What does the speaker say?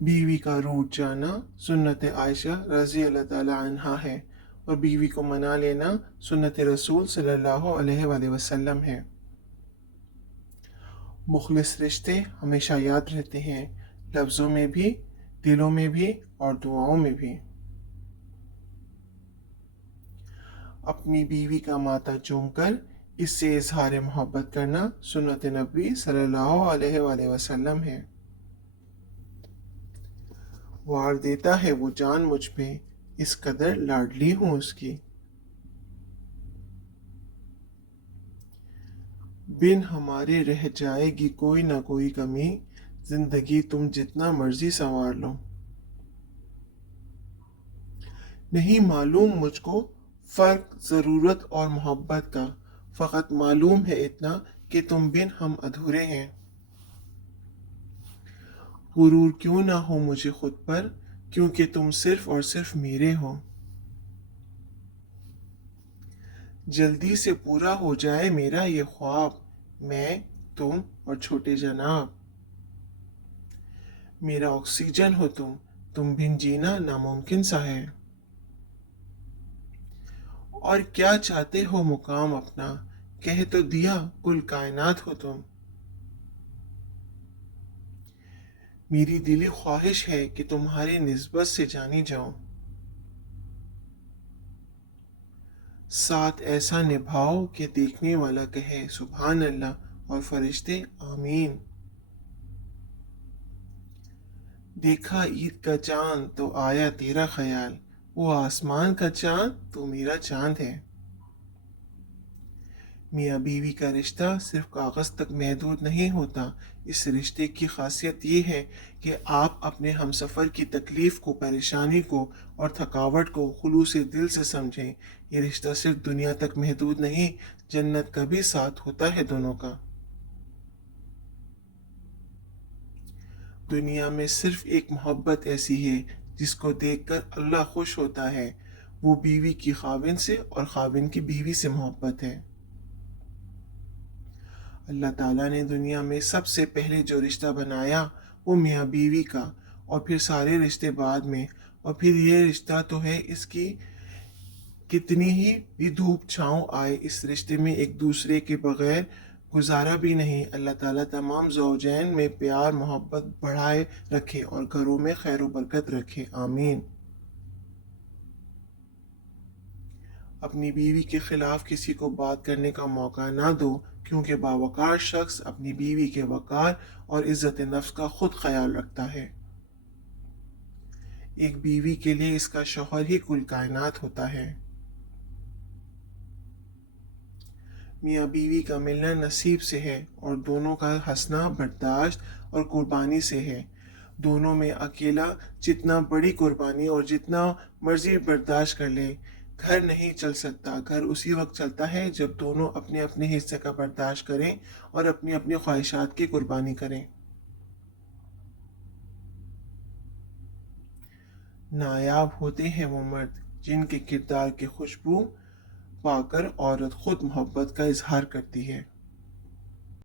बीवी का रूठ जाना सुन्नत आयशा रज़ी अल्लाह ताला अन्हा है और बीवी को मना लेना सुन्नत रसूल सल्लल्लाहु अलैहि वसल्लम है। मुखलिस रिश्ते हमेशा याद रहते हैं, लफ्ज़ों में भी, दिलों में भी और दुआओं में भी। अपनी बीवी का माथा चूमकर इससे इजहार मोहब्बत करना सुन्नत नबी सल्लल्लाहु अलैहि वसल्लम है। वार देता है वो जान मुझ पे, इस कदर लाडली हूँ उसकी। बिन हमारे रह जाएगी कोई ना कोई कमी, जिंदगी तुम जितना मर्जी संवार लो। नहीं मालूम मुझको फर्क ज़रूरत और मोहब्बत का, फ़कत मालूम है इतना कि तुम बिन हम अधूरे हैं। गुरूर क्यों ना हो मुझे खुद पर, क्योंकि तुम सिर्फ और सिर्फ मेरे हो। जल्दी से पूरा हो जाए मेरा ये ख्वाब, मैं, तुम और छोटे जनाब। मेरा ऑक्सीजन हो तुम बिन जीना नामुमकिन सा है। और क्या चाहते हो मुकाम अपना, कह तो दिया कुल कायनात हो तुम। मेरी दिली ख्वाहिश है कि तुम्हारी निस्बत से जानी जाऊं। साथ ऐसा निभाओ कि देखने वाला कहे सुभान अल्लाह और फरिश्ते आमीन। देखा ईद का चांद तो आया तेरा ख्याल, वो आसमान का चांद तो मेरा चांद है। मियाँ बीवी का रिश्ता सिर्फ कागज़ तक महदूद नहीं होता। इस रिश्ते की खासियत ये है कि आप अपने हमसफ़र की तकलीफ़ को, परेशानी को और थकावट को खुलूस दिल से समझें। ये रिश्ता सिर्फ दुनिया तक महदूद नहीं, जन्नत का भी साथ होता है दोनों का। दुनिया में सिर्फ एक मोहब्बत ऐसी है जिसको देखकर अल्लाह खुश होता है, वो बीवी की खाविन से और खाविन की बीवी से मोहब्बत है। अल्लाह ताला ने दुनिया में सबसे पहले जो रिश्ता बनाया वो मियाँ बीवी का, और फिर सारे रिश्ते बाद में। और फिर ये रिश्ता तो है, इसकी कितनी ही भी धूप छाँव आए, इस रिश्ते में एक दूसरे के बगैर गुजारा भी नहीं। अल्लाह ताला तमाम ज़ौजैन में प्यार मोहब्बत बढ़ाए रखे और घरों में खैर बरकत रखे, आमीन। अपनी बीवी के खिलाफ किसी को बात करने का मौका ना दो, क्योंकि बावकार शख्स अपनी बीवी के वकार और इज्जत नफ्स का खुद ख्याल रखता है। एक बीवी के लिए इसका शौहर ही कुल कायनात होता है। मियाँ बीवी का मिलना नसीब से है और दोनों का हंसना बर्दाश्त और कुर्बानी से है। दोनों में अकेला जितना बड़ी कुर्बानी और जितना मर्जी बर्दाश्त कर ले, घर नहीं चल सकता। घर उसी वक्त चलता है जब दोनों अपने अपने हिस्से का बर्दाश्त करें और अपनी अपनी ख्वाहिशात की कुर्बानी करें। नायाब होते हैं वो मर्द जिनके किरदार की खुशबू पाकर औरत खुद मोहब्बत का इजहार करती है।